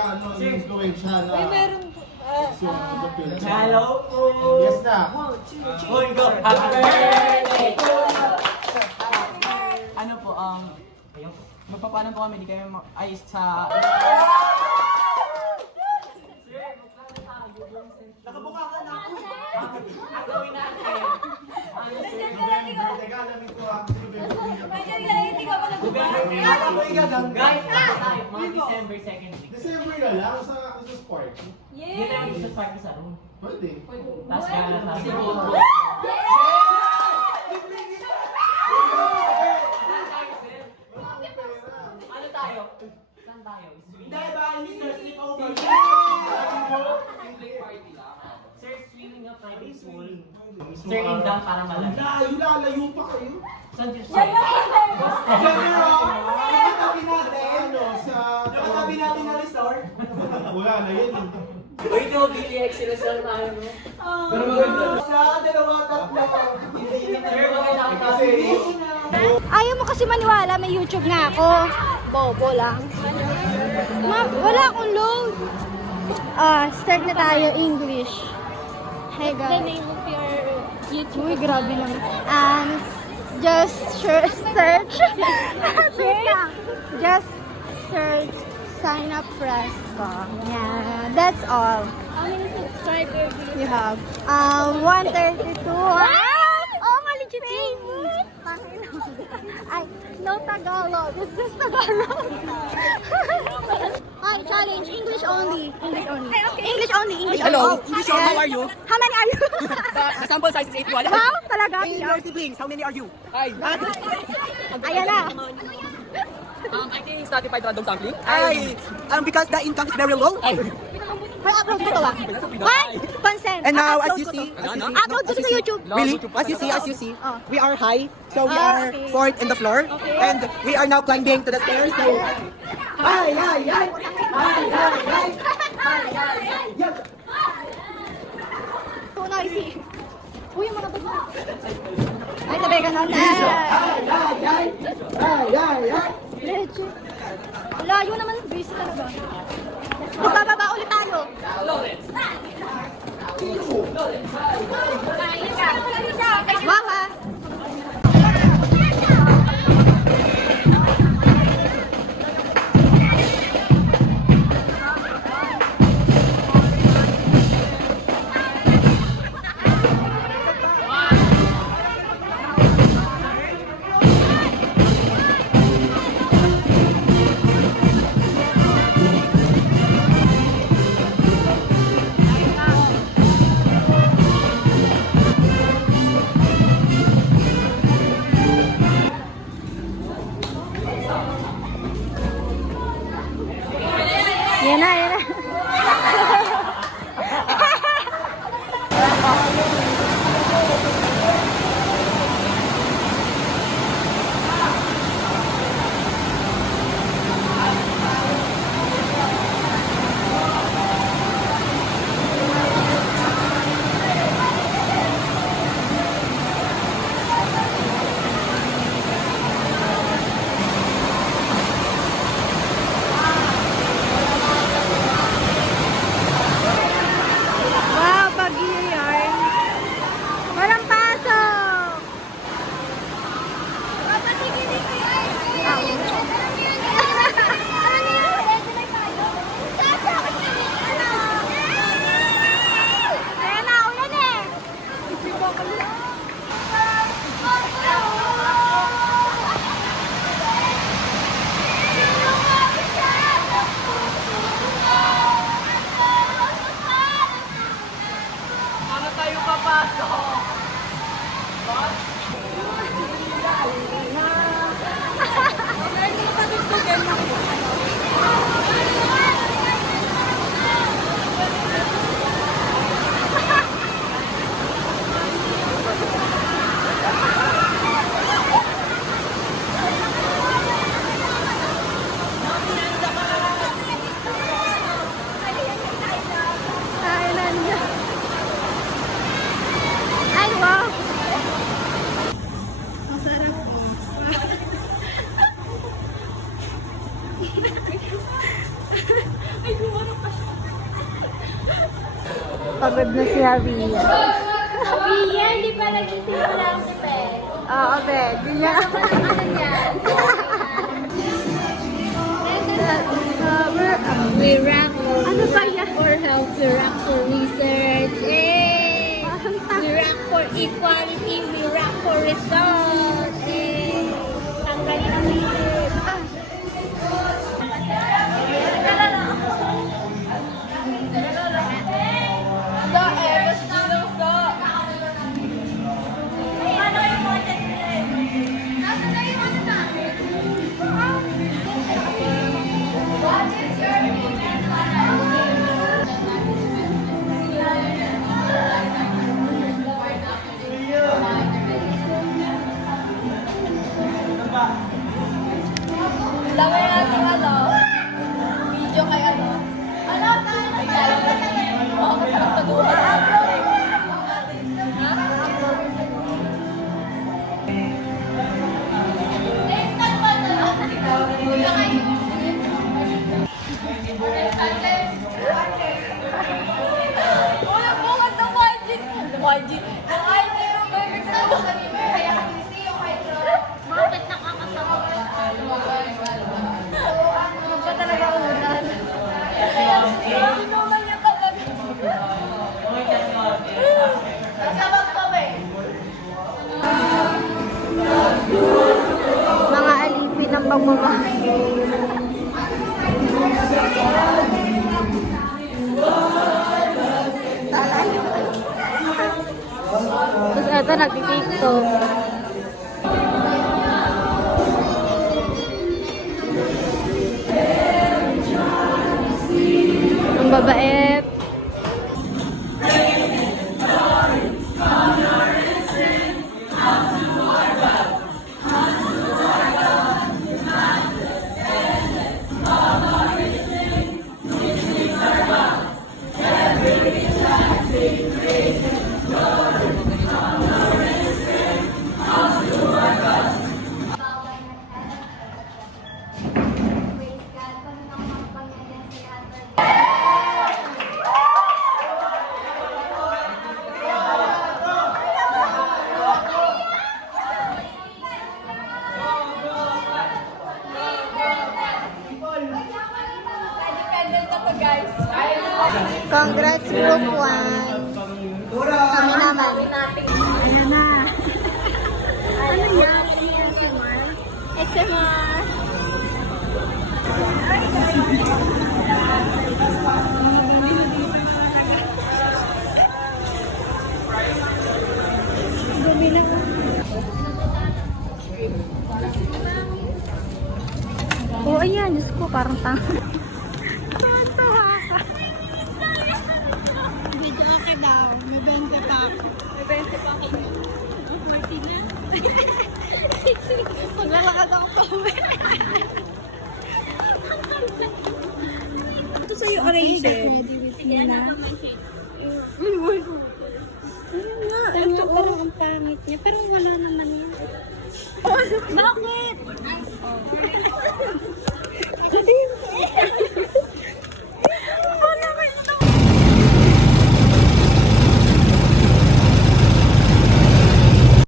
nag-ano ng influensya na. Uy, meron. Hello po! Yes na. Uy, go! Happy birthday to you! Ano po, magpapanan po kami, di kayo ay sa... Nakabuka ka na ako! Ang gawin natin! Teka, alamig ko ha. Guys, mga December 2nd week. December na lang sa sport. Hindi tayo mag-start sa room. Pwede. Tapos gala tayo. Ano tayo? Saan tayo? Hindi ba? Mr. Sleepover! Sir, swimming up private pool. Sir, indang para malala. Lalayo pa kayo. Saan yung sir? Nakatabi natin. Nakatabi natin na resort. Wala na yun. Uy, ikaw, BTX sila sir tayo mo. Pero maganda. Sa dalawa, tatlo. Sir, maganda ka kasi. Ayaw mo kasi maniwala, may YouTube nga ako. Bobo lang. Wala akong load. Start na tayo, English. Hey guys. The name of your YouTube. Uy, grabe naman. Just search. Just search sign up Fresco. Yeah, that's all. How many subscribers do You have 132. Oh, maligit Ay, no Tagalog. It's just Tagalog. Hi, challenge. English only. English only. English only. English Hello, only. English only. How are you? How many are you? The sample size is 81. Wow, talaga? Hey, your siblings, how many are you? Hi. Ayan na. I think certified random sampling. Hi. Because the income is very low. May upload ko to ah. Why? Consent. And now, as Upload you ko see, to. Upload ko to sa YouTube. Really? As you see, Oh. we are high, so we Ah, are okay. fourth in the floor, and we are now climbing to the stairs. So, hi. So noisy. Uy, yung mga bag mo. Ay, sabi ka nun. Leche. Layo naman yung busy talaga. Magbababa ulit tayo. Wow ha. Yan na, yan na. Pagod na si Javier. Iya, hindi pa nagsisimula ang sipet. Oo, be. Di niya. We rock Ano ba yan? for health, we rock for research, eh. We rock for equality, we rock for results, eh. Tanggalin ang isip. Dami natin video kay ano. Bakit nakakatawa? Mga alipin ng pagmamahal. Tapos eto, nagtitiktok. Ang babait. Congrats, Group 1. Kami naman. Ayan na. Ano yan? SMR? SMR. Oh, ayan. Diyos ko, parang tanga. Medyo okay daw. May 20 pa ako. May 20 pa ako. 40 na. Maglalakas ako pa uwi. Ito sa'yo orange eh. Ready with me na. Ayun nga. Ito parang ang pangit niya. Pero wala naman yan. Bakit?